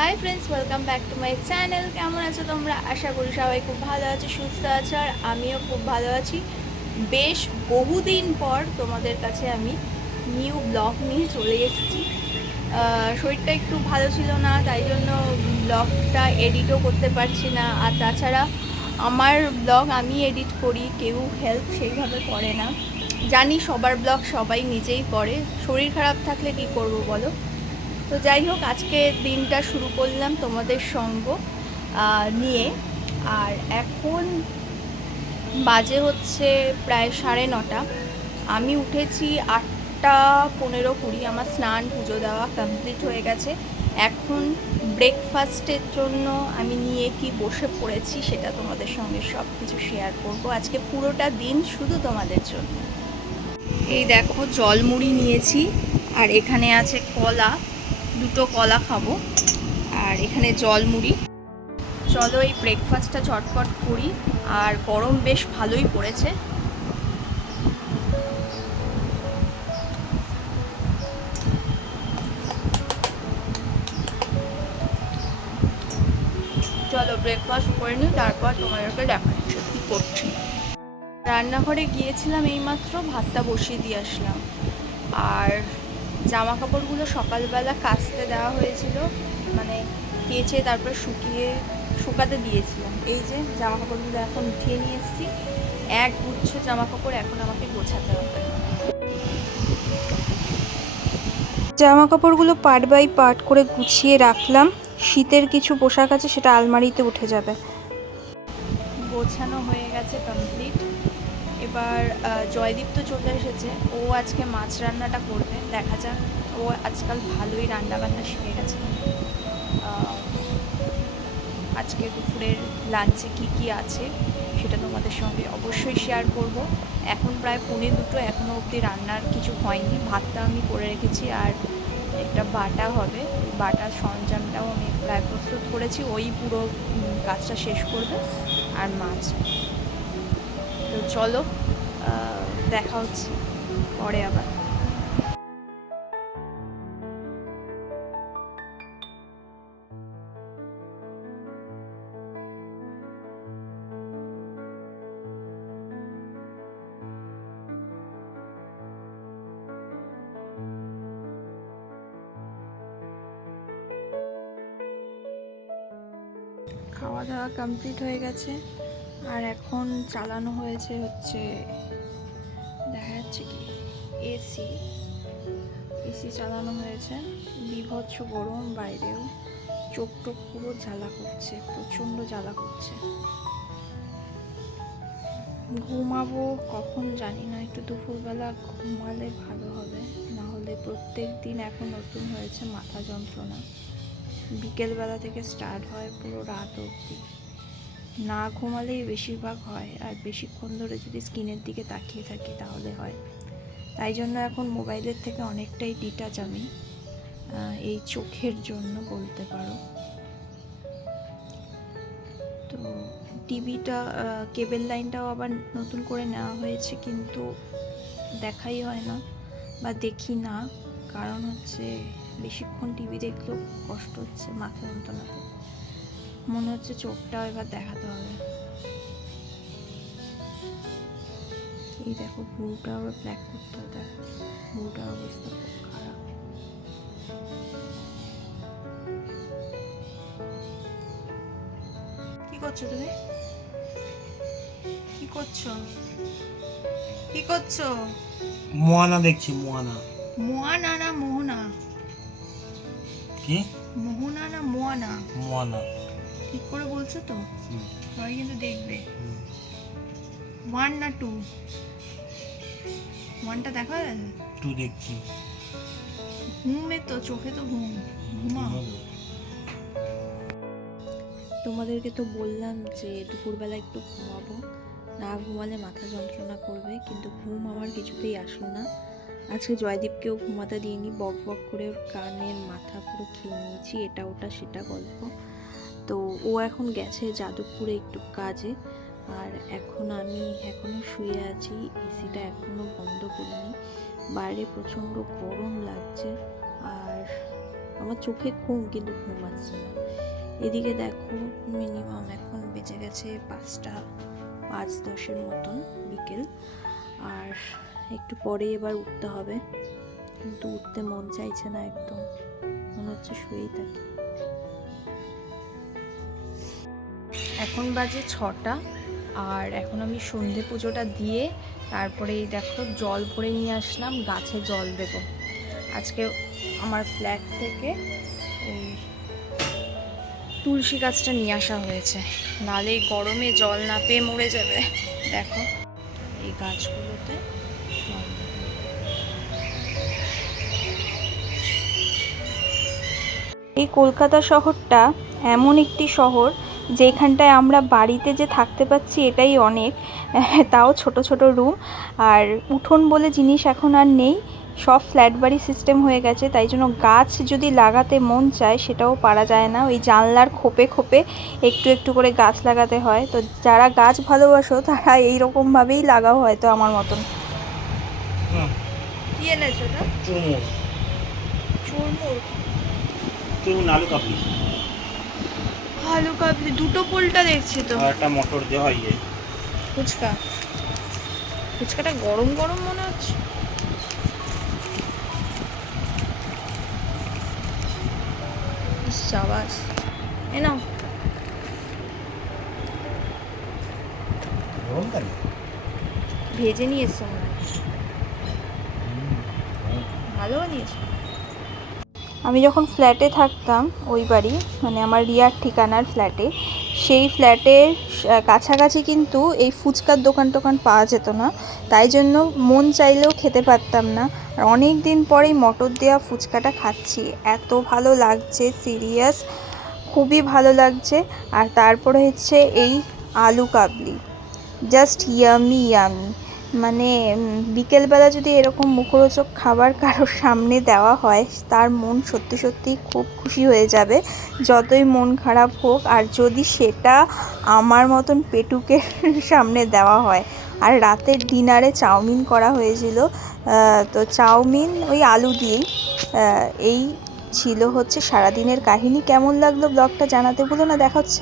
Hi friends welcome back to my channel কেমন আছো তোমরা? আশা করি সবাই খুব ভালো আছো, সুস্থ আছো, আর আমিও খুব ভালো আছি। বেশ বহুদিন পর তোমাদের কাছে আমি নিউ ব্লগ নিয়ে চলে এসেছি। শরীরটা একটু ভালো ছিল না, তাই জন্য ব্লগটা এডিটও করতে পারছি না। আর তাছাড়া আমার ব্লগ আমি এডিট করি, কেউ হেল্প সেইভাবে করে না। জানি সবার ব্লগ সবাই নিজেই করে। শরীর খারাপ থাকলে কি করব বলো? তো যাই হোক, আজকে দিনটা শুরু করলাম তোমাদের সঙ্গ নিয়ে। আর এখন বাজে হচ্ছে প্রায় সাড়ে নটা। আমি উঠেছি আটটা পনেরো কুড়ি, আমার স্নান, পুজো দেওয়া কমপ্লিট হয়ে গেছে। এখন ব্রেকফাস্টের জন্য আমি নিয়ে কি বসে পড়েছি সেটা তোমাদের সঙ্গে সব কিছু শেয়ার করব। আজকে পুরোটা দিন শুধু তোমাদের জন্য। এই দেখো, জলমুড়ি নিয়েছি, আর এখানে আছে কলা। দুটো কলা খাব। আর এখানে জল মুড়ি। চলো এই ব্রেকফাস্টটা চটপট করি। আর গরম বেশ ভালোই পড়েছে। চলো ব্রেকফাস্ট করে নিই, তারপর তোমাদেরকে দেখাচ্ছি কী করছি। রান্নাঘরে গিয়েছিলাম এইমাত্র, ভাতটা বসিয়ে দিয়ে আসলাম। আর জামা কাপড়গুলো সকালবেলা কাচতে দেওয়া হয়েছিল। মানে কেচে তারপর শুকিয়ে, শুকাতে দিয়েছিলাম। এই যে জামা কাপড়গুলো এখন উঠিয়ে নিয়ে এসেছি। এক গুচ্ছ জামা কাপড় এখন আমাকে গোছাতে হবে। জামা কাপড়গুলো পার্ট বাই পার্ট করে গুছিয়ে রাখলাম। শীতের কিছু পোশাক আছে, সেটা আলমারিতে উঠে যাবে। গোছানো হয়ে গেছে কমপ্লিট এবার জয়দীপ তো চলে এসেছে। ও আজকে মাছ রান্নাটা করবে। দেখা যাক। ও আজকাল ভালোই রান্না বান্না শিখে গেছে। আজকে দুপুরের লাঞ্চে কি কি আছে সেটা তোমাদের সঙ্গে অবশ্যই শেয়ার করব। এখন প্রায় পৌনে দুটো এখনও অবধি রান্নার কিছু হয়নি। ভাতটা আমি করে রেখেছি আর একটা বাটা হবে। বাটার সরঞ্জামটাও আমি প্রায় প্রস্তুত করেছি। ওই পুরো কাজটা শেষ করবে। আর মাছ তো চলো দেখা হচ্ছে পরে আবার। খাওয়া দাওয়া কমপ্লিট হয়ে গেছে। আর এখন চালানো হয়েছে হচ্ছে, দেখা যাচ্ছে কি, এসি। এসি চালানো হয়েছে। বিভৎস গরম, বাইরেও চোখ টোক পুরো জ্বালা করছে, প্রচণ্ড জ্বালা করছে। ঘুমাবো কখন জানি না, একটু দুপুরবেলা ঘুমালে ভালো হবে। না হলে প্রত্যেক দিন এখন নতুন হয়েছে মাথা যন্ত্রণা। বিকেলবেলা থেকে স্টার্ট হয় পুরো রাত অবধি। না ঘুমালেই বেশিরভাগ হয়, আর বেশিক্ষণ ধরে যদি স্ক্রিনের দিকে তাকিয়ে থাকি তাহলে হয়। তাই জন্য এখন মোবাইলের থেকে অনেকটাই ডিটাচ আমি এই চোখের জন্য বলতে পারো। তো টিভিটা কেবল লাইনটাও আবার নতুন করে নেওয়া হয়েছে, কিন্তু দেখাই হয় না বা দেখি না। কারণ হচ্ছে বেশিক্ষণ টিভি দেখলেও কষ্ট হচ্ছে মাথা যন্ত্রণাতে মনে হচ্ছে চোখটাও এবার দেখাতে হবে। এই দেখো ভুলটা আবার ব্ল্যাক করতে হবে ভুলটার অবস্থা খুব খারাপ। কি করছ তুমি? কি করছ? কি করছ? মোয়ানা দেখছি মোয়ানা। মোয়ানা না মোহনা? কি? মোহনা না মোয়ানা? মোয়ানা। ঠিক করে বলছো তো? সবাই কিন্তু দেখবে। ওয়ান না টু ওয়ানটা দেখা যাচ্ছে টু দেখছি। ঘুমে তো চোখে তো ঘুম। ঘুমাও। তোমাদেরকে তো বললাম যে দুপুরবেলা একটু ঘুমাবো। না ঘুমালে মাথা যন্ত্রণা করবে কিন্তু ঘুম আমার কিছুতেই আসলো না। আজকে জয়দীপকেও ঘুমাতে দিইনি বক বক করে ওর কানের মাথা পুরো খেয়ে নিয়েছি এটা ওটা সেটা গল্প। তো ও এখন গেছে যাদবপুরে একটু কাজে। আর এখন আমি এখনও শুয়ে আছি, এসিটা এখনও বন্ধ করিনি। বাইরে প্রচণ্ড গরম লাগছে আর আমার চোখে ঘুম, কিন্তু ঘুম আসছে না। এদিকে দেখো মিনিমাম এখন বেঁচে গেছে পাঁচটা, পাঁচ দশের মতন বিকেল। আর একটু পরে এবার উঠতে হবে, কিন্তু উঠতে মন চাইছে না একদম। মনে হচ্ছে শুয়েই থাকি। এখন বাজে ছটা আর এখন আমি সন্ধে পুজোটা দিয়ে তারপরে দেখো জল ভরে নিয়ে আসলাম, গাছে জল দেব। আজকে আমার ফ্ল্যাট থেকে এই তুলসী গাছটা নিয়ে আসা হয়েছে। নালে গরমে জল না পেয়ে মরে যাবে। দেখো, এই গাছগুলোতে এই কলকাতা শহরটা এমন একটি শহর যেখানটায় আমরা বাড়িতে যে থাকতে পাচ্ছি এটাই অনেক। তাও ছোট ছোট রুম। আর উঠোন বলে জিনিস এখন আর নেই। সব ফ্ল্যাট বাড়ি সিস্টেম হয়ে গেছে। তাই জন্য গাছ যদি লাগাতে মন চায় সেটাও পারা যায় না। ওই জানলার খোপে খোপে একটু একটু করে গাছ লাগাতে হয়। তো যারা গাছ ভালোবাসো তারা এইরকমভাবেই লাগাও হয়তো আমার মতন। কি এনেছো চুরমুর চুরমুর চুরমুর আলু আলু কাবলি দুটো পোলটা দেখছি তো। আর একটা মটর দেওয়া ইয়ে ফুচকা। ফুচকাটা গরম গরম মনে হচ্ছে। সাবাস। এ নাও। ভেজে নিয়ে এসছো মনে হয়। ভালো বানিয়েছো? আমি যখন ফ্ল্যাটে থাকতাম, ওই বাড়ি মানে আমার রিয়ার ঠিকানার ফ্ল্যাটে সেই ফ্ল্যাটের কাছাকাছি কিন্তু এই ফুচকার দোকান টোকান পাওয়া যেত না। তাই জন্য মন চাইলেও খেতে পারতাম না। আর অনেক দিন পরেই মটর দেওয়া ফুচকাটা খাচ্ছি। এত ভালো লাগছে সিরিয়াস খুবই ভালো লাগছে। আর তারপরে হচ্ছে এই আলু কাবলি। জাস্ট ইয়ামি ইয়ামি মানে বিকেলবেলা যদি এরকম মুখরোচক খাবার কারোর সামনে দেওয়া হয়, তার মন সত্যি সত্যি খুব খুশি হয়ে যাবে। যতই মন খারাপ হোক, আর যদি সেটা আমার মতন পেটুকের সামনে দেওয়া হয়। আর রাতের ডিনারে চাউমিন করা হয়েছিল। তো চাউমিন ওই আলু দিয়েই। এই ছিল হচ্ছে সারাদিনের কাহিনী। কেমন লাগল ব্লগটা জানাতে ভুলো না, দেখা হচ্ছে